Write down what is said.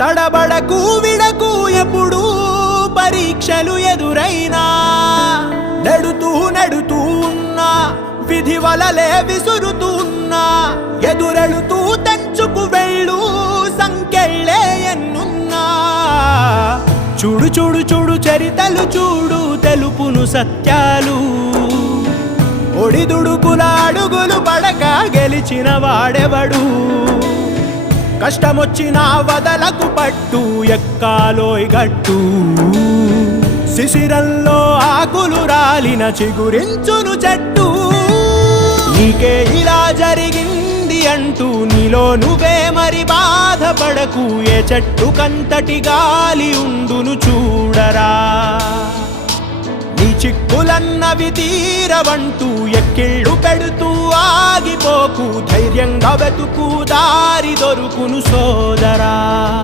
తడబడకు విడకు ఎప్పుడు పరీక్షలు ఎదురైనా నెడుతూ ఉన్నా విధి వలలే విసురుతూ ఉన్నా ఎదురెళుతూ తెంచుకు వెళ్ళు సంకెళ్ళే ఎన్నున్నా చూడు చూడు చూడు చరితలు చూడు తెలుపును సత్యాలు ఒడిదుడుకుల అడుగులు పడక గెలిచిన వాడెవడు కష్టమొచ్చినా వదలకు పట్టు ఎక్కాలోయ్ గట్టు శిశిరంలో ఆకులు రాలిన చిగురించును చెట్టు నీకే ఇలా జరిగింది అంటూ నీలో నువ్వే మరి బాధపడకు ఏ చెట్టు కంతటి గాలి ఉండును చూడరా నీ చిక్కులన్నవి తీరవంటూ ఎక్కిళ్ళు పెడుతూ ఆగిపోకు ధైర్యంగా వెతుకు దారి దొరుకును సోదరా.